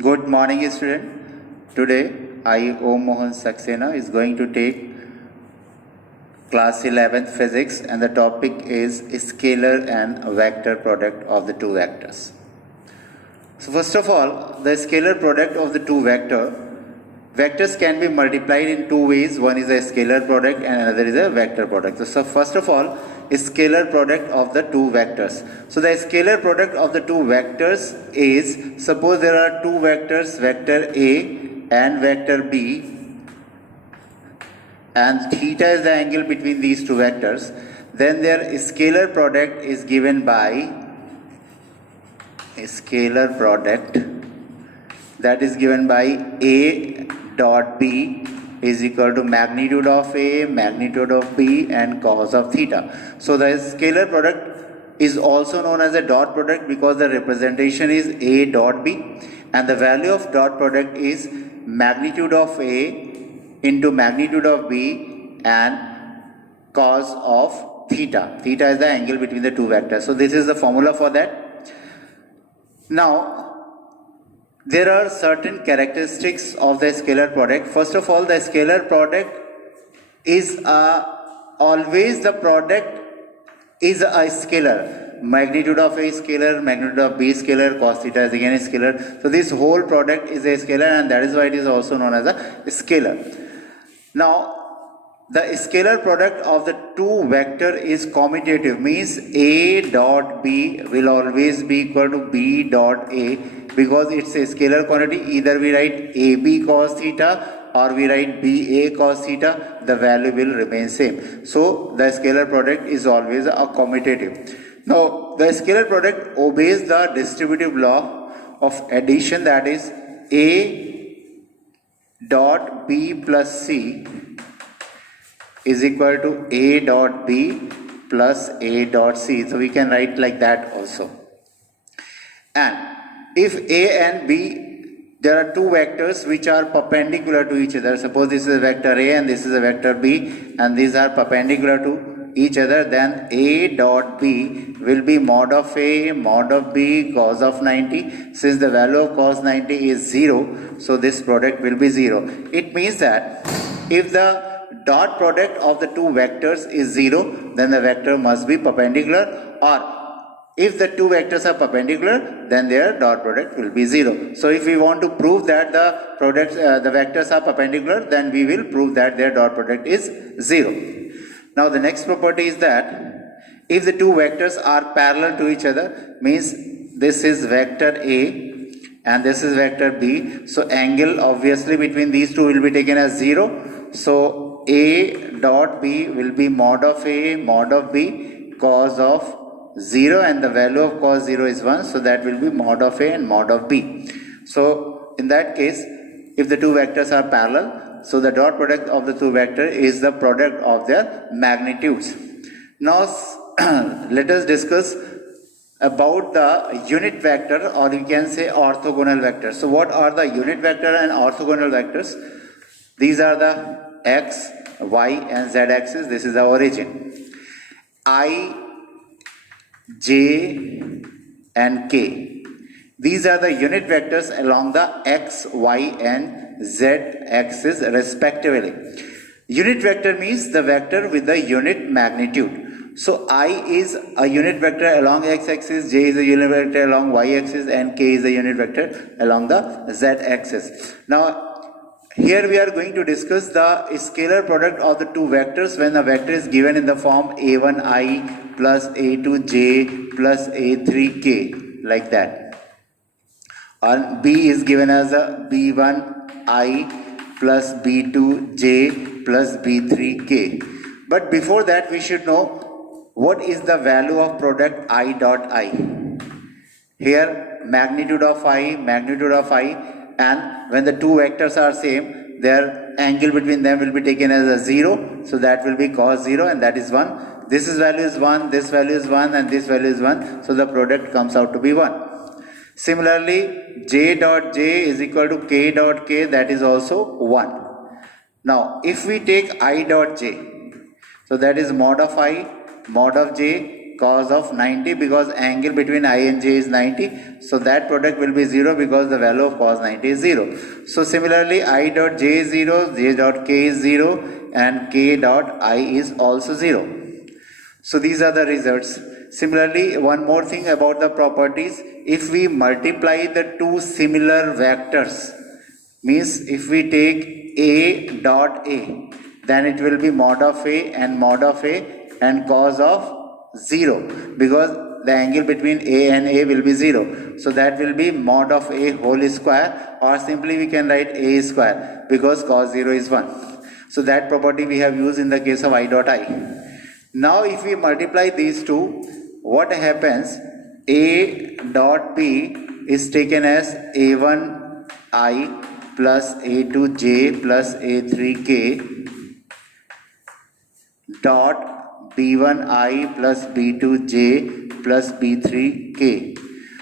Good morning, student. Today, I, Om Mohan Saxena, is going to take class 11th physics, and the topic is scalar and vector product of the two vectors. So first of all, the scalar product of the two vectors can be multiplied in two ways. One is a scalar product and another is a vector product. So first of all, scalar product of the two vectors. So the scalar product of the two vectors is, suppose there are two vectors, vector A and vector B, and theta is the angle between these two vectors. Then their scalar product is given by a scalar product that is given by A dot B is equal to magnitude of A, magnitude of B, and cos of theta. So the scalar product is also known as a dot product because the representation is A dot B, and the value of dot product is magnitude of A into magnitude of B and cos of theta. Theta is the angle between the two vectors. So this is the formula for that. Now, there are certain characteristics of the scalar product. First of all, the scalar product is always the product is a scalar. Magnitude of A scalar, magnitude of B scalar, cos theta is again a scalar. So this whole product is a scalar, and that is why it is also known as a scalar. Now, the scalar product of the two vector is commutative, means A dot B will always be equal to B dot A because it's a scalar quantity. Either we write AB cos theta or we write BA cos theta, the value will remain same. So the scalar product is always a commutative. Now, the scalar product obeys the distributive law of addition, that is A dot B plus C is equal to A dot B plus A dot C. So we can write like that also. And if A and B, there are two vectors which are perpendicular to each other. Suppose this is a vector A and this is a vector B, and these are perpendicular to each other, then A dot B will be mod of A, mod of B, cos of 90. Since the value of cos 90 is 0, so this product will be 0. It means that if the dot product of the two vectors is 0, then the vector must be perpendicular, or if the two vectors are perpendicular, then their dot product will be 0. So if we want to prove that the vectors are perpendicular, then we will prove that their dot product is 0. Now the next property is that if the two vectors are parallel to each other, means this is vector A and this is vector B, so angle obviously between these two will be taken as 0. So A dot B will be mod of A, mod of B, cos of 0, and the value of cos 0 is 1, so that will be mod of A and mod of B. So in that case, if the two vectors are parallel, so the dot product of the two vectors is the product of their magnitudes. Now let us discuss about the unit vector, or you can say orthogonal vector. So what are the unit vector and orthogonal vectors? These are the x, y and z axis. This is the origin. I, j and k. These are the unit vectors along the x, y and z axis respectively. Unit vector means the vector with the unit magnitude. So I is a unit vector along x axis, j is a unit vector along y axis, and k is a unit vector along the z axis. Now here we are going to discuss the scalar product of the two vectors when the vector is given in the form a1i plus a2j plus a3k, like that. And b is given as a b1i plus b2j plus b3k. But before that, we should know what is the value of product I dot I. Here magnitude of I, and when the two vectors are same, their angle between them will be taken as a 0, so that will be cos 0, and that is 1. This value is 1, this value is 1, and this value is 1, so the product comes out to be 1. Similarly, j dot j is equal to k dot k, that is also 1. Now if we take I dot j, so that is mod of I, mod of j cos of 90 because angle between I and j is 90. So that product will be 0 because the value of cos 90 is 0. So similarly I dot j is 0, j dot k is 0 and k dot I is also 0. So these are the results. Similarly, one more thing about the properties. If we multiply the two similar vectors, means if we take a dot a, then it will be mod of a and cos of 0 because the angle between a and a will be 0. So that will be mod of a whole square, or simply we can write a square because cos 0 is 1. So that property we have used in the case of I dot I. Now if we multiply these two, what happens? A dot b is taken as a1i plus a2j plus a3k dot b1i plus b2j plus b3k.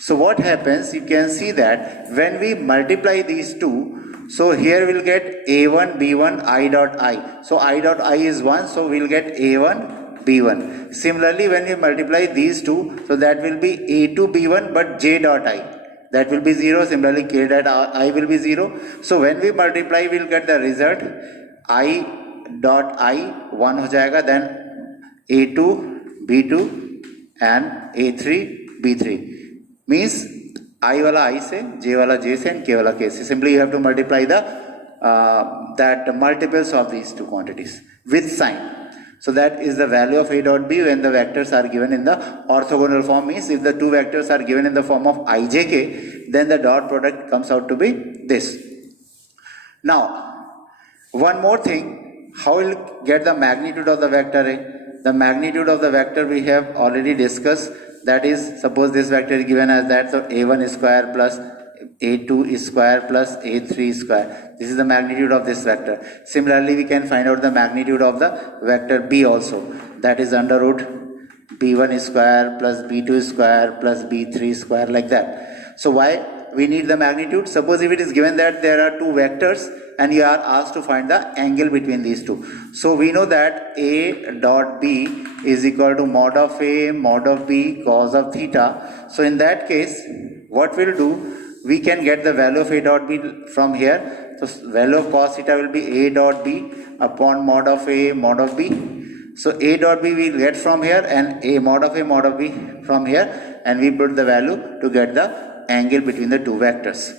So what happens? You can see that when we multiply these two, so here we'll get a1 b1 I dot I. So I dot I is 1, so we'll get a1 b1. Similarly, when we multiply these two, so that will be a2 b1 but j dot I, that will be 0. Similarly, k dot I will be 0. So when we multiply, we'll get the result I dot I 1 हो जाएगा, then a2 b2 and a3 b3 means I वाला I से, j वाला j से and k वाला k से. Simply you have to multiply the that multiples of these two quantities with sign. So that is the value of a dot b when the vectors are given in the orthogonal form. Means if the two vectors are given in the form of ijk, then the dot product comes out to be this. Now, one more thing, how will get the magnitude of the vector A? The magnitude of the vector we have already discussed. That is, suppose this vector is given as that, so a1 square plus a2 square plus a3 square. This is the magnitude of this vector. Similarly, we can find out the magnitude of the vector b also. That is under root b1 square plus b2 square plus b3 square, like that. So why we need the magnitude? Suppose if it is given that there are two vectors and you are asked to find the angle between these two. So we know that a dot b is equal to mod of a mod of b cos of theta. So in that case, what we'll do, we can get the value of a dot b from here. So value of cos theta will be a dot b upon mod of a mod of b. So a dot b we get from here and a mod of b from here, and we put the value to get the angle between the two vectors.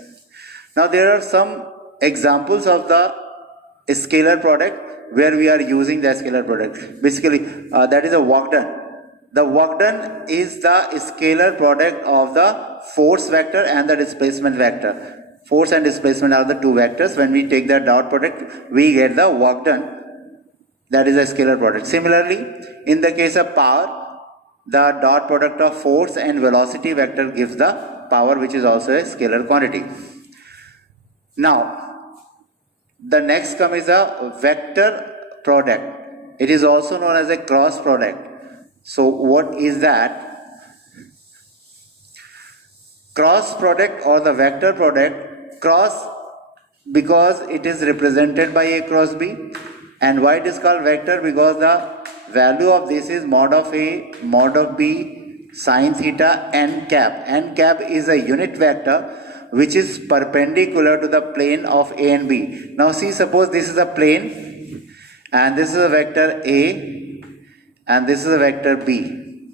Now there are some examples of the scalar product where we are using the scalar product. Basically that is a work done. The work done is the scalar product of the force vector and the displacement vector. Force and displacement are the two vectors. When we take the dot product, we get the work done. That is a scalar product. Similarly, in the case of power, the dot product of force and velocity vector gives the power, which is also a scalar quantity. Now, the next comes is a vector product. It is also known as a cross product. So what is that? Cross product or the vector product, cross because it is represented by a cross b, and why it is called vector? Because the value of this is mod of a mod of b sine theta n cap. N cap is a unit vector which is perpendicular to the plane of a and b. Now see, suppose this is a plane and this is a vector a and this is a vector b,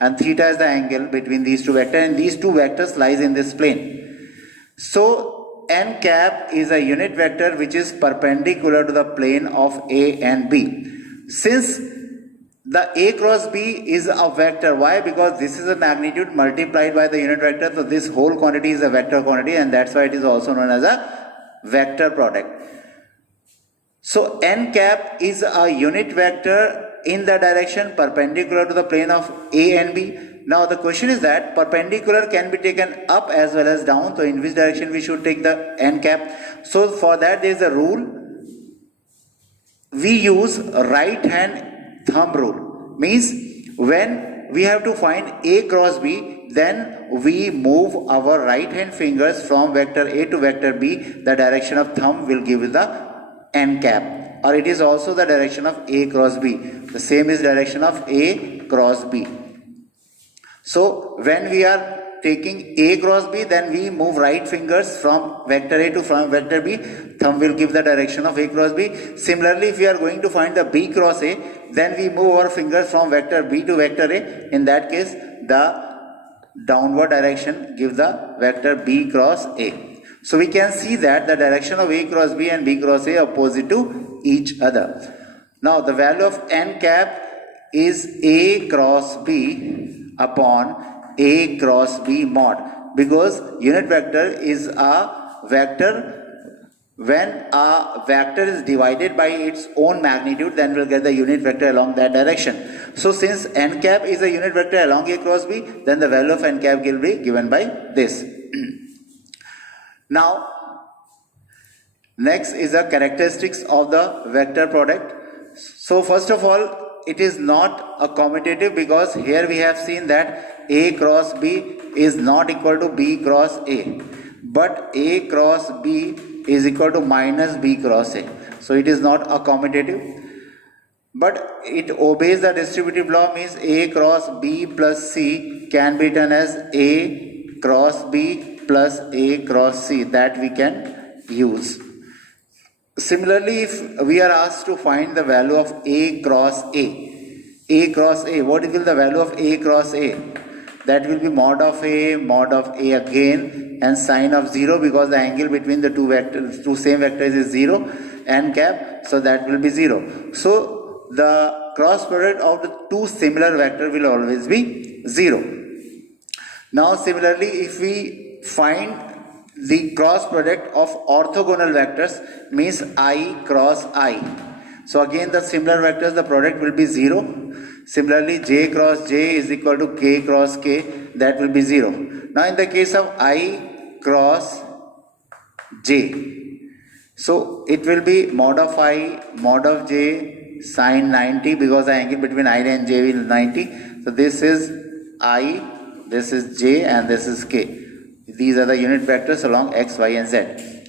and theta is the angle between these two vectors, and these two vectors lies in this plane. So n cap is a unit vector which is perpendicular to the plane of a and b. Since the a cross b is a vector, why? Because this is a magnitude multiplied by the unit vector, so this whole quantity is a vector quantity, and that's why it is also known as a vector product. So n cap is a unit vector in the direction perpendicular to the plane of a and b. Now the question is that perpendicular can be taken up as well as down, so in which direction we should take the n cap? So for that there is a rule. We use right hand thumb rule. Means when we have to find a cross b, then we move our right hand fingers from vector a to vector b. The direction of thumb will give the n cap, or it is also the direction of a cross b. The same is direction of a cross B. So when we are taking A cross B, then we move right fingers from vector A to from vector B. Thumb will give the direction of A cross B. Similarly, if we are going to find the B cross A, then we move our fingers from vector B to vector A. In that case, the downward direction give the vector B cross A. So we can see that the direction of A cross B and B cross A are opposite to each other. Now the value of n cap is A cross B upon A cross B mod, because unit vector is a vector. When a vector is divided by its own magnitude, then we'll get the unit vector along that direction. So since n cap is a unit vector along A cross B, then the value of n cap will be given by this. Now next is the characteristics of the vector product. So first of all, it is not a commutative, because here we have seen that A cross B is not equal to B cross A, but A cross B is equal to minus B cross A. So it is not a commutative, but it obeys the distributive law, means A cross B plus C can be written as A cross B plus A cross C, that we can use. Similarly, if we are asked to find the value of A cross A, what will the value of A cross A? That will be mod of A again, and sine of 0, because the angle between the two same vectors is 0, n cap, so that will be 0. So the cross product of the two similar vectors will always be 0. Now similarly, if we find the cross product of orthogonal vectors, means I cross I. So again the similar vectors, the product will be 0. Similarly, J cross J is equal to K cross K, that will be 0. Now in the case of I cross J, so it will be mod of I, mod of J, sine 90, because the angle between I and J will 90. So this is I, this is J, and this is K. These are the unit vectors along X, Y, and Z.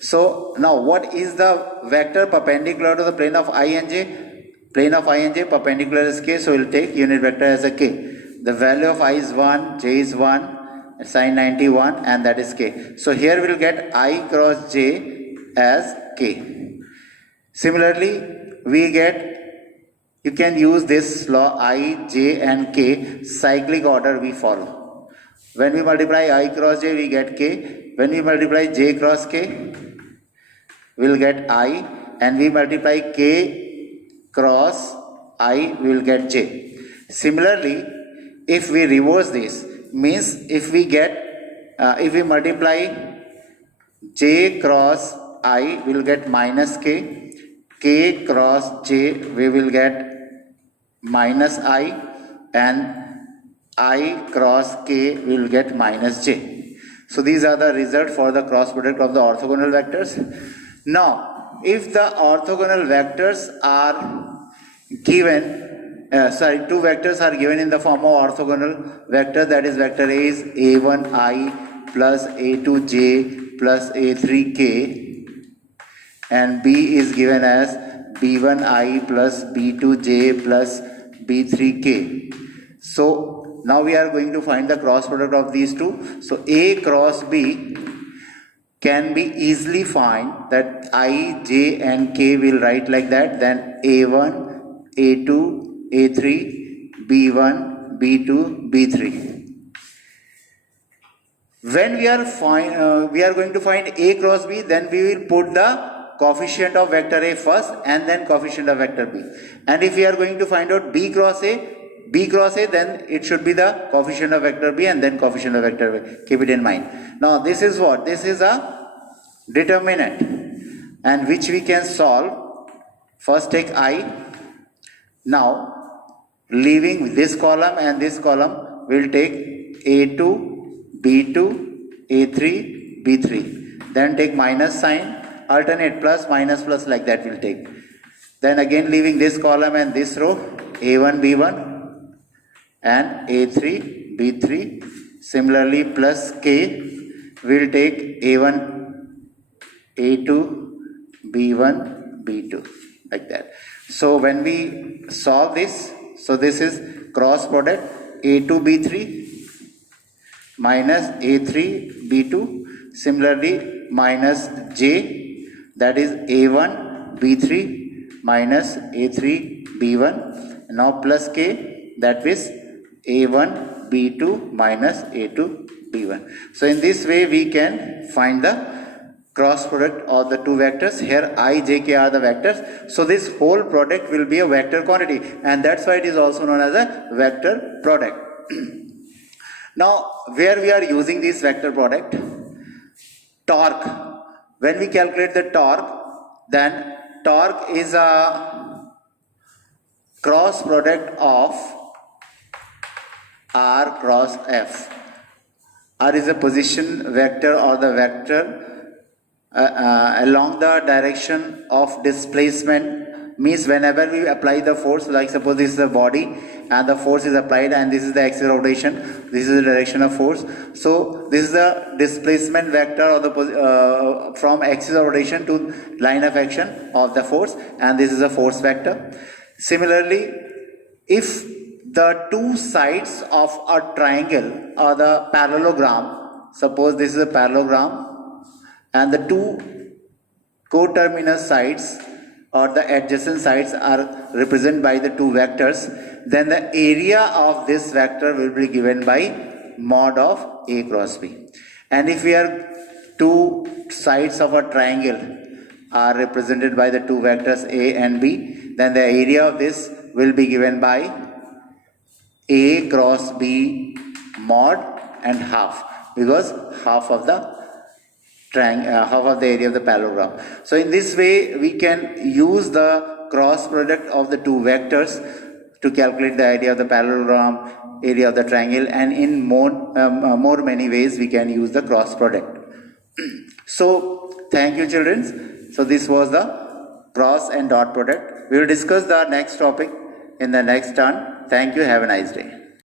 So now what is the vector perpendicular to the plane of I and J? Plane of I and J perpendicular is K, so we'll take unit vector as a K. The value of I is 1, J is 1, sine 91, and that is K. So here we'll get I cross J as K. Similarly, you can use this law I, J, and K, cyclic order we follow. When we multiply I cross J, we get K. When we multiply J cross K, we'll get I. And we multiply K cross I, we'll get J. Similarly, if we reverse this, means if we multiply J cross I, we'll get minus K. K cross J, we will get minus I. And I cross K will get minus J. So these are the result for the cross product of the orthogonal vectors. Now, if the orthogonal vectors are given, two vectors are given in the form of orthogonal vector, that is vector A is A1I plus A2J plus A3K, and B is given as B1I plus B2J plus B3K. So now we are going to find the cross product of these two. So A cross B can be easily find that I, J, and K will write like that. Then A1, A2, A3, B1, B2, B3. When we are going to find A cross B, then we will put the coefficient of vector A first and then coefficient of vector B. And if we are going to find out B cross A, then it should be the coefficient of vector B and then coefficient of vector B. Keep it in mind. Now this is what? This is a determinant, and which we can solve. First take I. Now leaving this column and this column, we'll take A2, B2, A3, B3. Then take minus sign, alternate plus, minus, plus, like that we'll take. Then again leaving this column and this row, A1, B1, and A3, B3. Similarly, plus K, we'll take A1, A2, B1, B2, like that. So when we solve this, So this is cross product A2B3 minus A3B2. Similarly, minus J, that is A1B3 minus A3B1. Now plus K, that is A1B2 minus A2B1. So in this way we can find the cross product of the two vectors. Here I, j, k are the vectors. So this whole product will be a vector quantity, and that's why it is also known as a vector product. Now, where we are using this vector product? Torque. When we calculate the torque, then torque is a cross product of R cross F. R is a position vector or the vector along the direction of displacement. Means whenever we apply the force, like suppose this is the body and the force is applied and this is the axis of rotation, this is the direction of force. So this is the displacement vector or the from axis of rotation to line of action of the force, and this is a force vector. Similarly, if the two sides of a triangle or the parallelogram, suppose this is a parallelogram and the two coterminous sides or the adjacent sides are represented by the two vectors, then the area of this vector will be given by mod of A cross B. And if we are two sides of a triangle are represented by the two vectors A and B, then the area of this will be given by A cross B mod and half, because half of the half of the area of the parallelogram. So in this way we can use the cross product of the two vectors to calculate the area of the parallelogram, area of the triangle, and in more many ways we can use the cross product. So thank you children. So this was the cross and dot product. We will discuss the next topic in the next turn. Thank you. Have a nice day.